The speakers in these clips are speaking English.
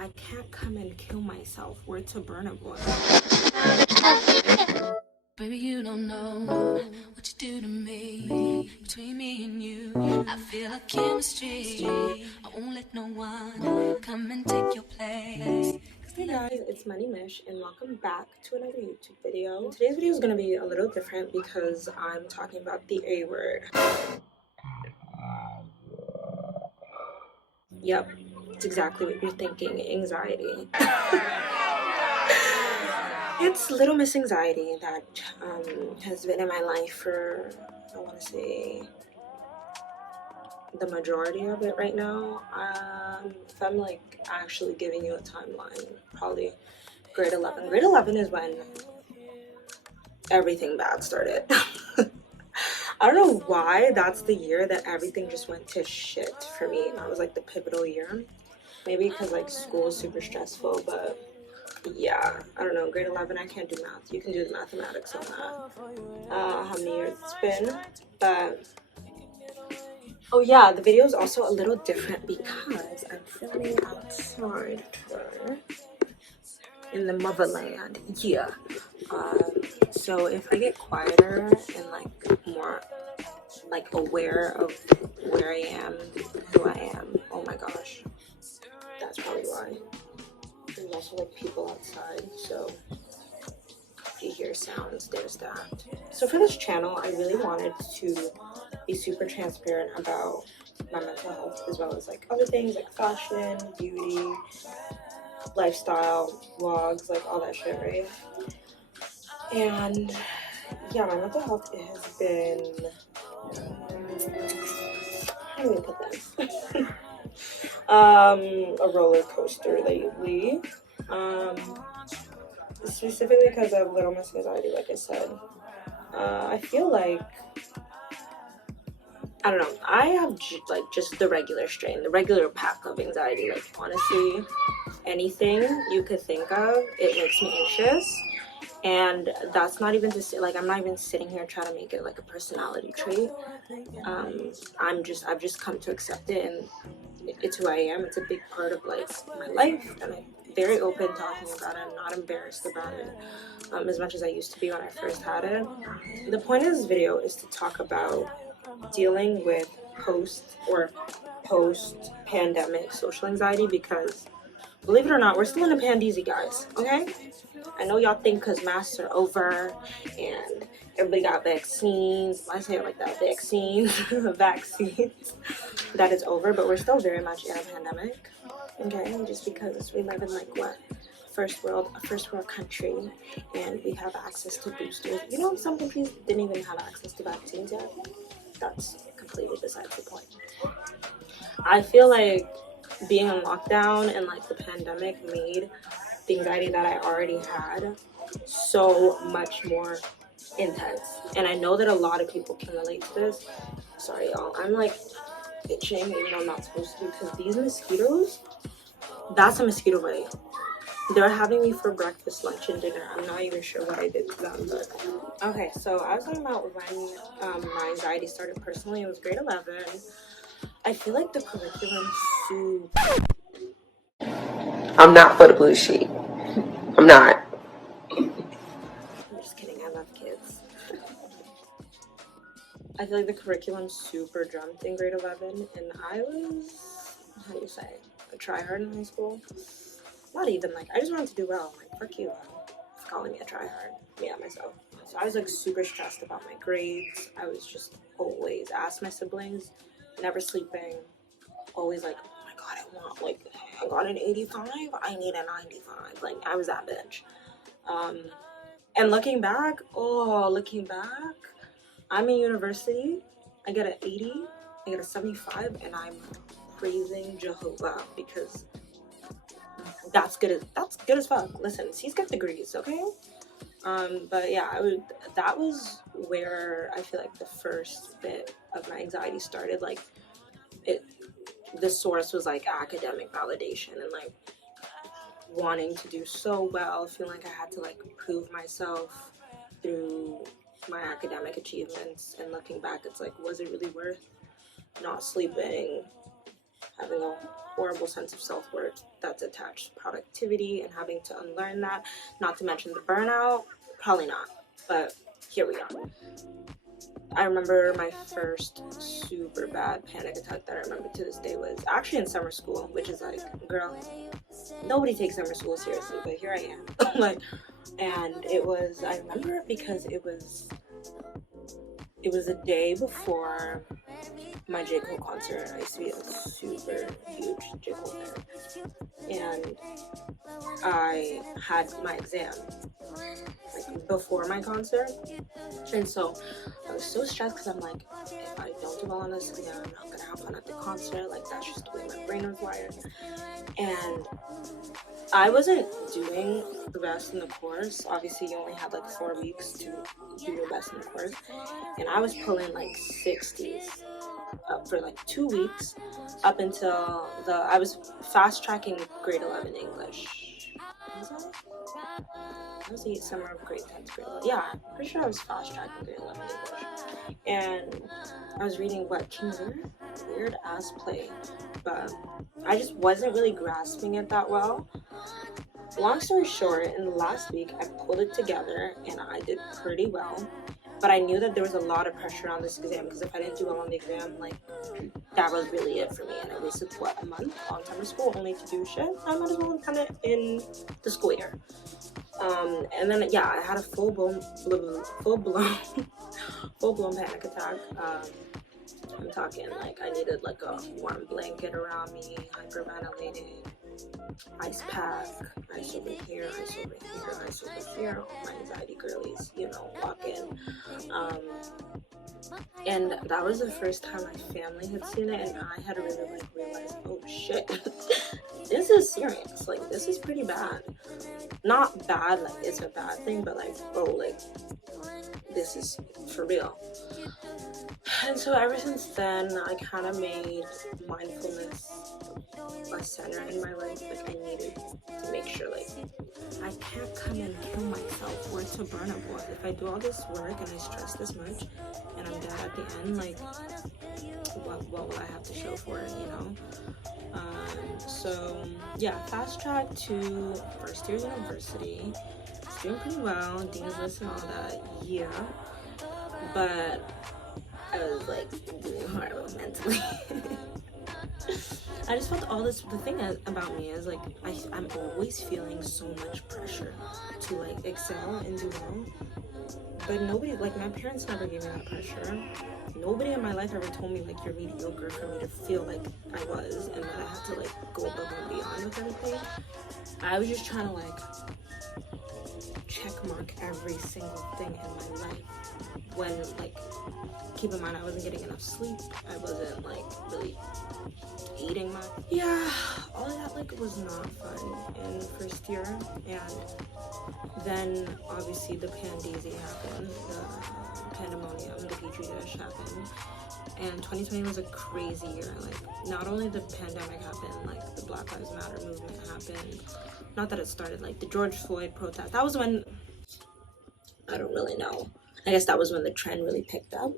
I can't come and kill myself. Word to Burna Boy. Baby, you don't know what you do to me. Between me and you, I feel a chemistry. I won't let no one come and take your place. Hey guys, it's moneymich and welcome back to another YouTube video. Today's video is going to be a little different because I'm talking about the A word. Yep, it's exactly what you're thinking, anxiety. It's Little Miss Anxiety that has been in my life for, I want to say, the majority of it right now. If I'm like actually giving you a timeline, probably grade 11. Grade 11 is when everything bad started. I don't know why that's the year that everything just went to shit for me. That was like the pivotal year. Maybe because like school is super stressful, but yeah, I don't know. Grade 11, I can't do math. You can do the mathematics on that. How many years it's been, but oh yeah, the video is also a little different because I'm filming outside today in the motherland. Yeah. So if I get quieter and like more like aware of where I am, who I am, oh my gosh, that's probably why. There's also like people outside, so if you hear sounds, there's that. So for this channel, I really wanted to be super transparent about my mental health as well as like other things like fashion, beauty, lifestyle, vlogs, like all that shit, right? And yeah, my mental health has been, how do we put this? A roller coaster lately. Specifically because of Little Miss Anxiety, like I said. I feel like, I don't know, I have like just the regular strain, the regular pack of anxiety. Like honestly, anything you could think of, it makes me anxious. And that's not even to say, like, I'm not even sitting here trying to make it like a personality trait. I've just come to accept it, and it's who I am. It's a big part of like my life, and I'm very open talking about it. I'm not embarrassed about it as much as I used to be when I first had it. The point of this video is to talk about dealing with post-pandemic social anxiety, because believe it or not, we're still in a pandeezy, guys, okay? I know y'all think because masks are over and everybody got vaccines, I say it like that, vaccines, that it's over, but we're still very much in a pandemic, okay? Just because we live in like what? A first world country, and we have access to boosters. You know, some countries didn't even have access to vaccines yet. That's completely besides the point. I feel like being on lockdown and like the pandemic made the anxiety that I already had so much more intense. And I know that a lot of people can relate to this. Sorry y'all, I'm like itching even though I'm not supposed to, because these mosquitoes, that's a mosquito bite. They're having me for breakfast, lunch, and dinner. I'm not even sure what I did to them, but okay. So I was talking about when my anxiety started personally. It was grade 11. I feel like the curriculum I'm not for the blue sheet. I'm not. I'm just kidding. I love kids. I feel like the curriculum super jumped in grade 11, and I was, how do you say, a tryhard in high school. Not even like, I just wanted to do well. I'm like, fuck you, for calling me a tryhard. Yeah, myself. So I was like super stressed about my grades. I was just always asked my siblings, never sleeping, always like, oh my god, I got an 85, I need a 95. Like, I was that bitch. And looking back, I'm in university, I get an 80, I get a 75, and I'm praising Jehovah because that's good as fuck. Listen, he's got degrees, okay? But yeah, that was where I feel like the first bit of my anxiety started. Like, the source was like academic validation and like wanting to do so well, feeling like I had to like prove myself through my academic achievements. And looking back, it's like, was it really worth not sleeping, having a horrible sense of self-worth that's attached to productivity and having to unlearn that, not to mention the burnout. Probably not, but here we are. I remember my first super bad panic attack that I remember to this day was actually in summer school, which is like, girl, nobody takes summer school seriously, but here I am. Like, and it was, I remember because it was a day before my J. Cole concert. I used to be a super huge J. Cole fan, and I had my exam like before my concert, and so I was so stressed because I'm like, if I don't do well on this exam, I'm not gonna have fun at the concert. Like, that's just the way my brain was wired. And I wasn't doing the best in the course. Obviously, you only had like 4 weeks to do your best in the course, and I was pulling like 60s up for like 2 weeks, up until I was fast tracking grade 11 English. Was that? I was the summer of grade 10 to grade 11. Yeah, I'm pretty sure I was fast tracking grade 11 English. And I was reading what? Weird ass play. But I just wasn't really grasping it that well. Long story short, in the last week, I pulled it together and I did pretty well. But I knew that there was a lot of pressure on this exam, because if I didn't do well on the exam, like, that was really it for me. And I wasted, a month on summer school only to do shit. I might as well have done it in the school year. And then, yeah, I had a full blown panic attack. I'm talking like I needed like a warm blanket around me, hyperventilating, ice pack, ice over here, ice over here, ice over here. My anxiety girlies, walk in. And that was the first time my family had seen it, and I had to really like realize, oh shit, this is serious. Like, this is pretty bad. Not bad, like it's a bad thing, but like, oh, like this is for real. And so ever since then, I kind of made mindfulness a center in my life. Like, I needed to make sure, like, I can't come and kill myself, or it's a burnout boy. If I do all this work and I stress this much and I'm dead at the end, like, what will I have to show for it, So yeah, fast track to first year university. It's doing pretty well, dean's list and all that, yeah. But I was like doing horrible mentally. I just felt all this. The thing about me is like I'm always feeling so much pressure to like excel and do well, but nobody, like my parents never gave me that pressure. Nobody in my life ever told me like you're mediocre for me to feel like I was, and that I had to like go above and beyond with everything. I was just trying to like check mark every single thing in my life. When like, keep in mind, I wasn't getting enough sleep. I wasn't like really eating much. Yeah, all of that like was not fun in first year. And then obviously the pandemic happened, the pandemonium, the petri dish happened, and 2020 was a crazy year. Like, not only the pandemic happened, like the Black Lives Matter movement happened. Not that it started, like the George Floyd protest. That was when, I don't really know. I guess that was when the trend really picked up.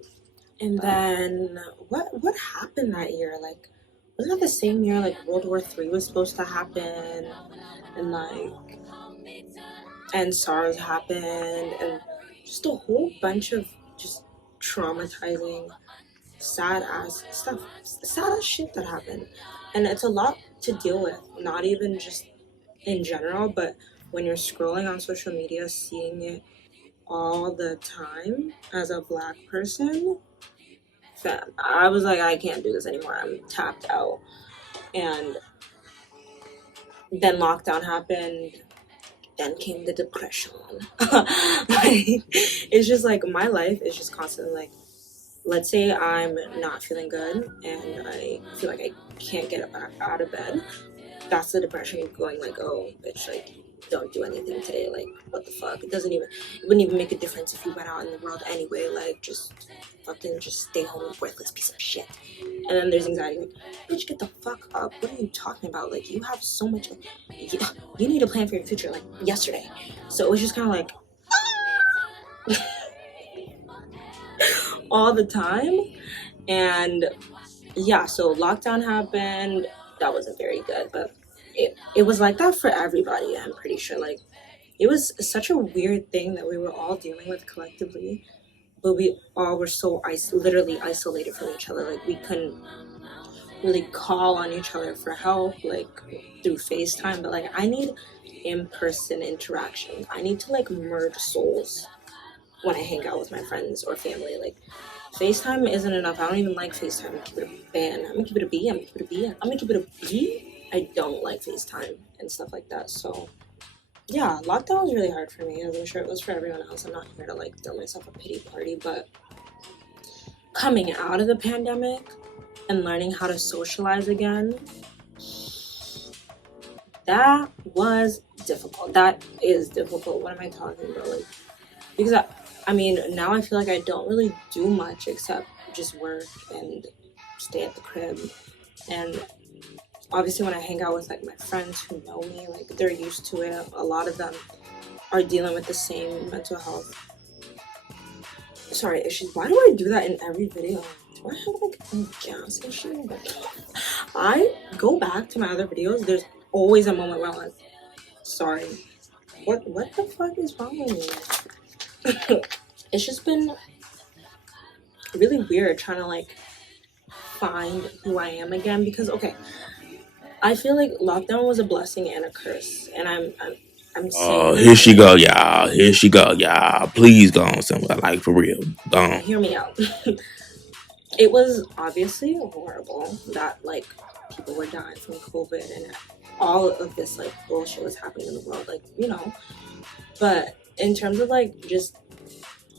And then what happened that year? Like, wasn't that the same year like World War III was supposed to happen, and like, and SARS happened, and just a whole bunch of just traumatizing, sad ass shit that happened. And it's a lot to deal with, not even just in general, but when you're scrolling on social media, seeing it all the time as a Black person, fam, I was like, I can't do this anymore. I'm tapped out. And then lockdown happened. Then came the depression. Like, it's just like my life is just constantly like, let's say I'm not feeling good and I feel like I can't get up out of bed. That's the depression going like, oh, bitch, like, don't do anything today. Like, what the fuck? It wouldn't even make a difference if you went out in the world anyway. Like, just fucking just stay home, you worthless piece of shit. And then there's anxiety. Like, bitch, get the fuck up. What are you talking about? Like, you have so much. Like, you need to plan for your future, like, yesterday. So it was just kind of like all the time. And yeah, so lockdown happened. That wasn't very good, but it was like that for everybody, I'm pretty sure. Like, it was such a weird thing that we were all dealing with collectively, but we all were so literally isolated from each other. Like, we couldn't really call on each other for help, like through FaceTime, but like I need in-person interaction. I need to like merge souls when I hang out with my friends or family. Like, FaceTime isn't enough. I don't even like FaceTime. I'm gonna keep it a ban. I'm gonna keep it a B. I'm gonna keep it a B. I'm gonna keep it a B. I don't like FaceTime and stuff like that. So yeah, lockdown was really hard for me, as I'm sure it was for everyone else. I'm not here to like throw myself a pity party, but coming out of the pandemic and learning how to socialize again, that was difficult. That is difficult. What am I talking about? Like, because I mean, now I feel like I don't really do much except just work and stay at the crib. And obviously, when I hang out with like my friends who know me, like they're used to it. A lot of them are dealing with the same mental health, sorry, issues. Why do I do that in every video? Do I have like a gas issue? I go back to my other videos. There's always a moment where I'm like, sorry, what the fuck is wrong with me? It's just been really weird trying to like find who I am again, because okay, I feel like lockdown was a blessing and a curse, and I'm saying Here she go, y'all. Here she go, y'all. Please go on somewhere, like for real. Go on. hear me out. It was obviously horrible that like people were dying from COVID and all of this like bullshit was happening in the world, like, you know. But in terms of like just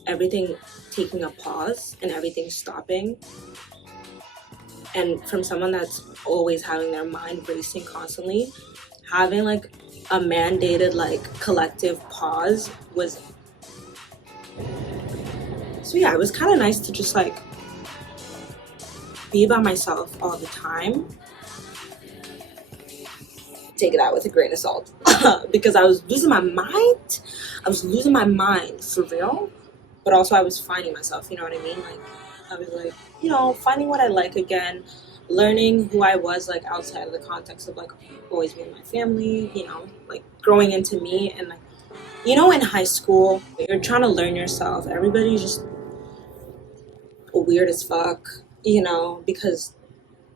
everything taking a pause and everything stopping, and from someone that's always having their mind racing constantly, having like a mandated like collective pause was, so yeah, it was kind of nice to just like be by myself all the time. Take it out with a grain of salt. Because I was losing my mind. I was losing my mind for real, but also I was finding myself, you know what I mean? Like, I was like, you know, finding what I like again, learning who I was like outside of the context of like always being my family, you know, like growing into me. And like, you know, in high school you're trying to learn yourself, everybody's just weird as fuck, you know, because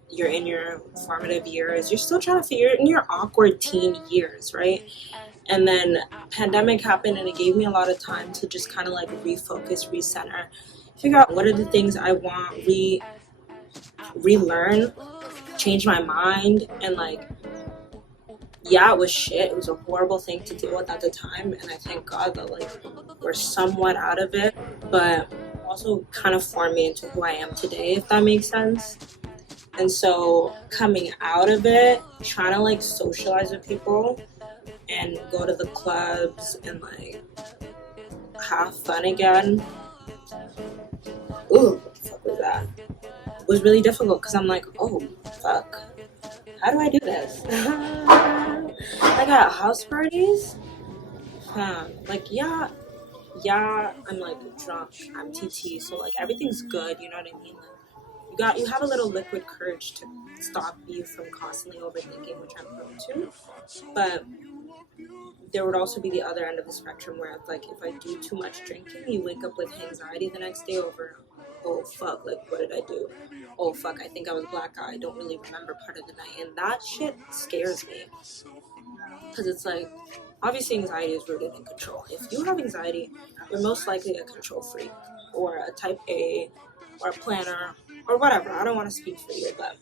you're in your formative years, you're still trying to figure it in your awkward teen years, right? And then pandemic happened and it gave me a lot of time to just kind of like refocus, recenter, figure out what are the things I want, relearn, change my mind. And like, yeah, it was shit. It was a horrible thing to deal with at the time, and I thank God that like we're somewhat out of it, but also kind of formed me into who I am today, if that makes sense. And so coming out of it, trying to like socialize with people and go to the clubs and like have fun again. Ooh, what the fuck was that? It was really difficult because I'm like, oh fuck, how do I do this? Like at house parties, like yeah, I'm like drunk, I'm TT, so like everything's good, you know what I mean? Like, you have a little liquid courage to stop you from constantly overthinking, which I'm prone to. But there would also be the other end of the spectrum where it's like if I do too much drinking, you wake up with anxiety the next day over, oh fuck, like what did I do? Oh fuck, I think I was black eye. I don't really remember part of the night, and that shit scares me because it's like, obviously anxiety is rooted in control. If you have anxiety, you're most likely a control freak or a type A or a planner or whatever. I don't want to speak for you, but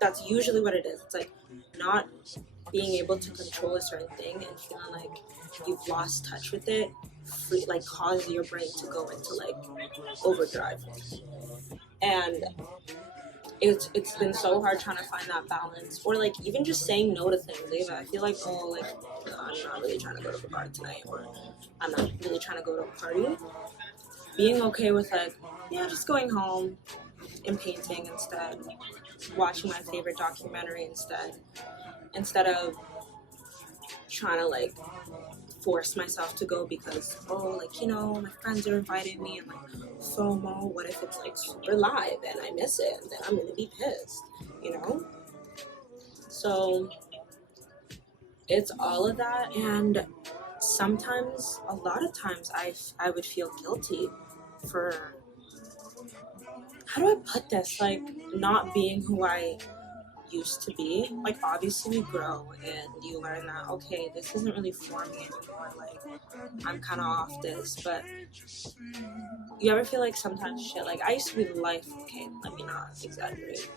that's usually what it is. It's like not being able to control a certain thing and feeling like you've lost touch with it, like cause your brain to go into like overdrive. And it's been so hard trying to find that balance, or like even just saying no to things. Like, I feel like, oh, like I'm not really trying to go to the bar tonight, or I'm not really trying to go to a party. Being okay with like, yeah, just going home and painting instead, watching my favorite documentary instead of trying to like force myself to go because, oh, like, you know, my friends are inviting me, and like FOMO, what if it's like super live and I miss it, and then I'm gonna be pissed, you know? So it's all of that. And sometimes, a lot of times, I would feel guilty for, how do I put this, like, not being who I used to be. Like, obviously we grow and you learn that, okay, this isn't really for me anymore, like I'm kind of off this. But you ever feel like sometimes shit, like I used to be the life, okay, let me not exaggerate,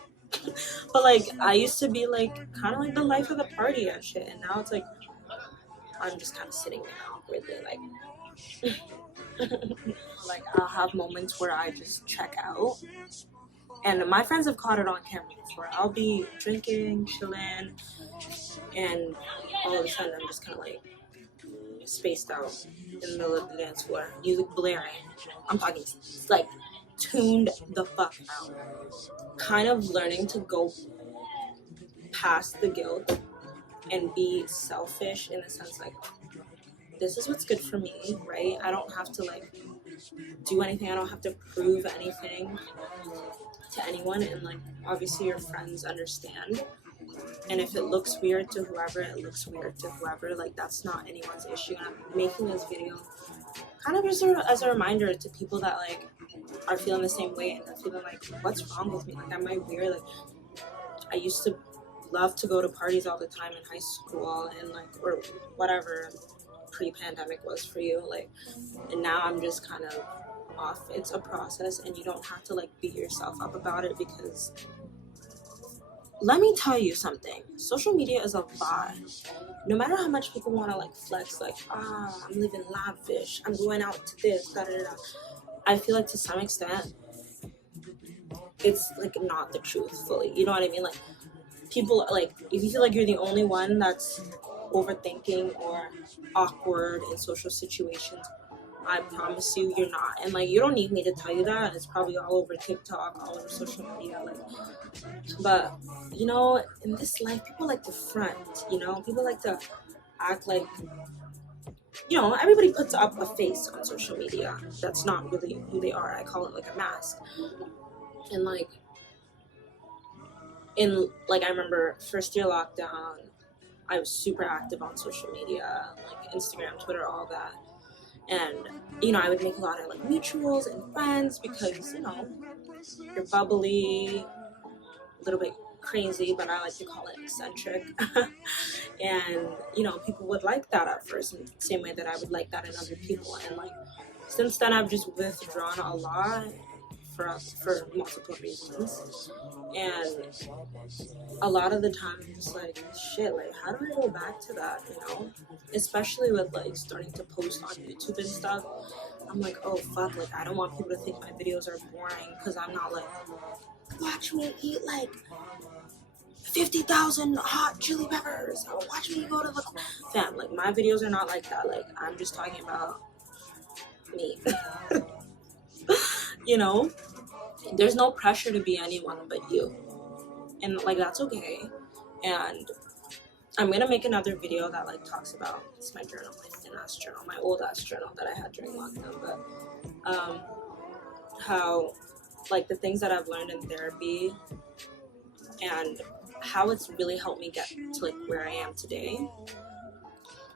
but like I used to be like kind of like the life of the party and shit, and now it's like I'm just kind of sitting there awkwardly, like I'll have moments where I just check out. And my friends have caught it on camera before. I'll be drinking, chilling, and all of a sudden I'm just kind of like spaced out in the middle of the dance floor, music blaring. I'm talking like tuned the fuck out. Kind of learning to go past the guilt and be selfish in the sense like, this is what's good for me, right? I don't have to like do anything. I don't have to prove anything to anyone. And like, obviously your friends understand. And if it looks weird to whoever, it looks weird to whoever. Like, that's not anyone's issue. And I'm making this video kind of just as a reminder to people that like are feeling the same way and are feeling like, what's wrong with me? Like, am I weird? Like, I used to love to go to parties all the time in high school and like, or whatever pre-pandemic was for you. Like, and now I'm just kind of off. It's a process, and you don't have to like beat yourself up about it, because let me tell you something. Social media is a lie. No matter how much people want to like flex, like, I'm living lavish, I'm going out to this, da da da. I feel like to some extent, it's like not the truth fully. You know what I mean? Like, people, like, if you feel like you're the only one that's overthinking or awkward in social situations, I promise you, you're not. And like, you don't need me to tell you that. It's probably all over TikTok, all over social media. Like, but you know, in this life, people like to front. You know, people like to act like, you know, everybody puts up a face on social media that's not really who they are. I call it like a mask. And like, I remember first year lockdown, I was super active on social media, like Instagram, Twitter, all that. And, you know, I would make a lot of like mutuals and friends because, you know, you're bubbly, a little bit crazy, but I like to call it eccentric. And, you know, people would like that at first, in the same way that I would like that in other people. And like, since then I've just withdrawn a lot for multiple reasons. And a lot of the time I'm just like, shit, like, how do I go back to that, you know? Especially with like starting to post on YouTube and stuff. I'm like, oh fuck, like I don't want people to think my videos are boring, because I'm not like, watch me eat like 50,000 hot chili peppers, or watch me go to the fam. Like, my videos are not like that. Like, I'm just talking about me. You know, there's no pressure to be anyone but you, and like, that's okay. And I'm gonna make another video that like talks about, it's my journal, my thin ass journal, my old ass journal that I had during lockdown, but how like the things that I've learned in therapy and how it's really helped me get to like where I am today.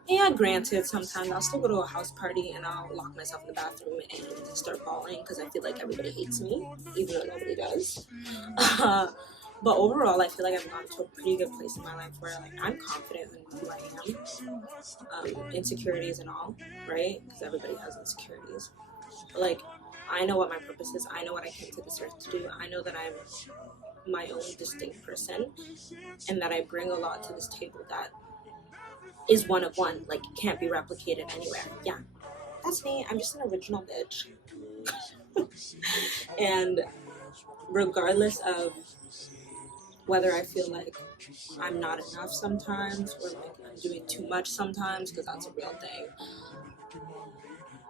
Yeah, granted, sometimes I'll still go to a house party and I'll lock myself in the bathroom and start bawling because I feel like everybody hates me, even though nobody does. But overall, I feel like I've gotten to a pretty good place in my life where like I'm confident in who I am, insecurities and all, right? Because everybody has insecurities. But like, I know what my purpose is. I know what I came to this earth to do. I know that I'm my own distinct person, and that I bring a lot to this table that is one of one, like can't be replicated anywhere. Yeah, that's me. I'm just an original bitch. And regardless of whether I feel like I'm not enough sometimes, or like I'm doing too much sometimes, because that's a real thing,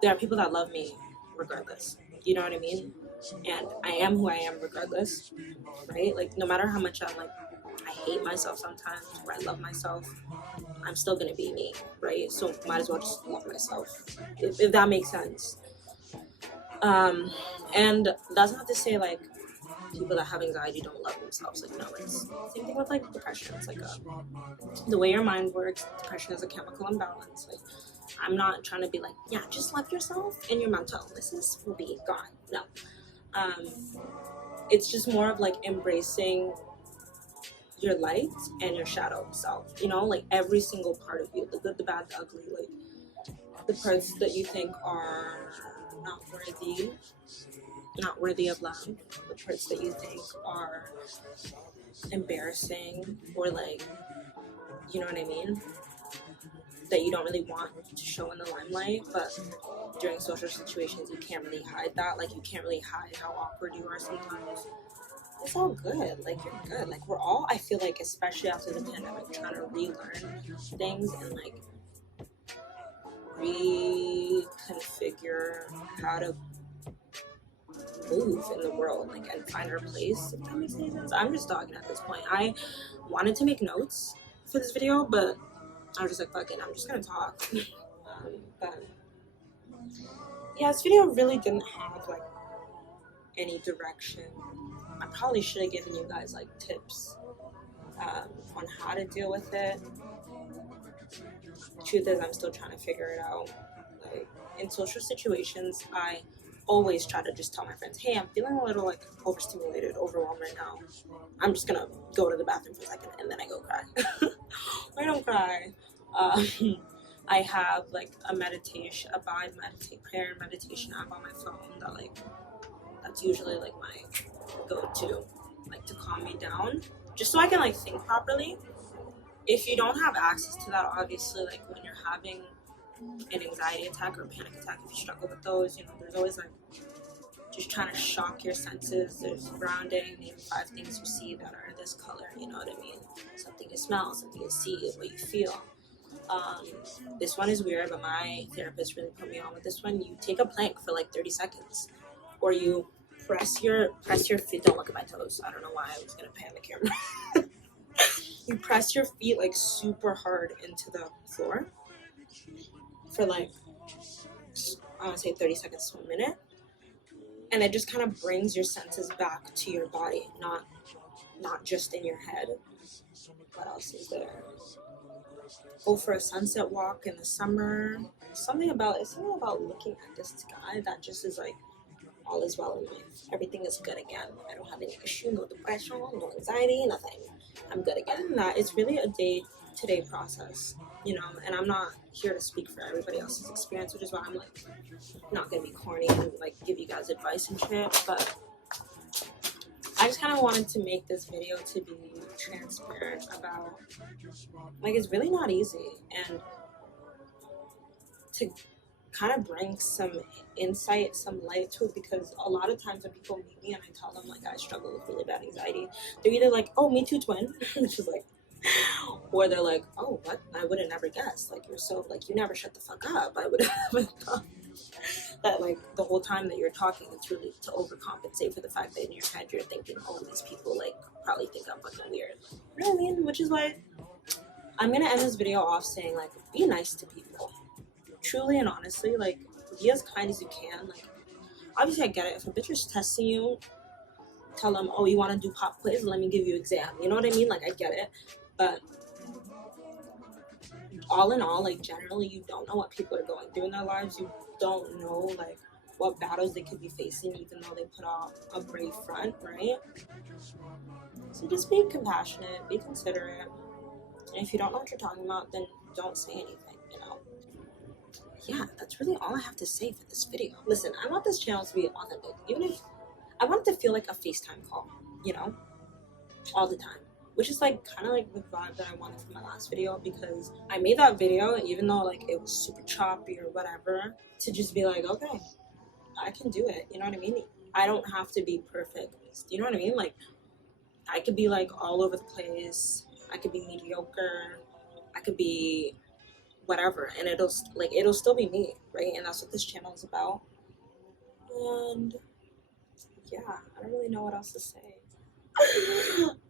there are people that love me regardless. You know what I mean? And I am who I am regardless, right? Like, no matter how much I'm like I hate myself sometimes, or I love myself, I'm still gonna be me, right? So might as well just love myself, if that makes sense. And that's not to say like people that have anxiety don't love themselves. Like, no, it's same thing with like depression. It's like the way your mind works. Depression is a chemical imbalance. Like, I'm not trying to be like, yeah, just love yourself and your mental illnesses will be gone. No, um, it's just more of like embracing your light and your shadow self. You know, like every single part of you, the good, the bad, the ugly, like the parts that you think are not worthy, not worthy of love, the parts that you think are embarrassing or like, you know what I mean, that you don't really want to show in the limelight, but during social situations you can't really hide that. Like, you can't really hide how awkward you are sometimes. It's all good. Like, you're good. Like, we're all, I feel like, especially after the pandemic, trying to relearn things and like reconfigure how to move in the world, like, and find our place, if that makes any sense. I'm just talking at this point. I wanted to make notes for this video, but I was just like, fuck it, I'm just gonna talk. But yeah, this video really didn't have like any direction. I probably should have given you guys like tips on how to deal with it. Truth is, I'm still trying to figure it out. Like, in social situations, I always try to just tell my friends, hey, I'm feeling a little like overstimulated, overwhelmed right now. I'm just gonna go to the bathroom for a second and then I go cry. I don't cry. I have like a prayer and meditation app on my phone that like, that's usually like my go-to, like to calm me down, just so I can like think properly. If you don't have access to that, obviously, like when you're having an anxiety attack or panic attack, if you struggle with those, you know, there's always like just trying to shock your senses. There's grounding, name 5 things you see that are this color, you know what I mean? Something you smell, something you see, what you feel. This one is weird, but my therapist really put me on with this one. You take a plank for like 30 seconds, or you press your feet. Don't look at my toes. I don't know why I was gonna pan the camera. You press your feet like super hard into the floor for like, I want to say 30 seconds to a minute, and it just kind of brings your senses back to your body, not just in your head. What else is there? Go for a sunset walk in the summer. Something about looking at the sky that just is like, all is well in life. Everything is good again. I don't have any issue, no depression, no anxiety, nothing. I'm good again. That it's really a day-to-day process, you know, and I'm not here to speak for everybody else's experience, which is why I'm like not gonna be corny and like give you guys advice and shit, but I just kind of wanted to make this video to be transparent about, like, it's really not easy, and to kind of bring some insight, some light to it, because a lot of times when people meet me and I tell them like I struggle with really bad anxiety, they're either like, oh, me too, twin, which is like, or they're like, oh, what? I would have never guessed. Like, you're so, like, you never shut the fuck up. I would have never thought that, like, the whole time that you're talking, it's really to overcompensate for the fact that in your head you're thinking, oh, these people, like, probably think I'm fucking weird. You know what I mean? Which is why I'm gonna end this video off saying, like, be nice to people. Truly and honestly, like, be as kind as you can. Like, obviously I get it. If a bitch is testing you, tell them, oh, you want to do pop quiz? Let me give you exam. You know what I mean? Like, I get it. But all in all, like, generally, you don't know what people are going through in their lives. You don't know, like, what battles they could be facing, even though they put out a brave front, right? So just be compassionate, be considerate. And if you don't know what you're talking about, then don't say anything, you know? Yeah, that's really all I have to say for this video. Listen, I want this channel to be authentic. Even if I want it to feel like a FaceTime call, you know? All the time. Which is like kind of like the vibe that I wanted from my last video, because I made that video even though like it was super choppy or whatever, to just be like, okay, I can do it. You know what I mean? I don't have to be perfect. You know what I mean? Like, I could be like all over the place. I could be mediocre. I could be whatever, and it'll still be me, right? And that's what this channel is about. And yeah, I don't really know what else to say.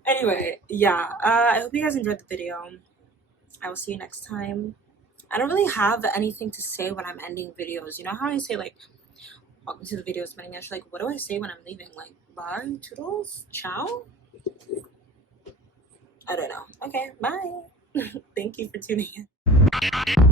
Anyway, yeah, I hope you guys enjoyed the video. I will see you next time. I don't really have anything to say when I'm ending videos. You know how I say, like, welcome to the videos, moneymich. Like, what do I say when I'm leaving? Like, bye, toodles, ciao? I don't know. Okay, bye. Thank you for tuning in.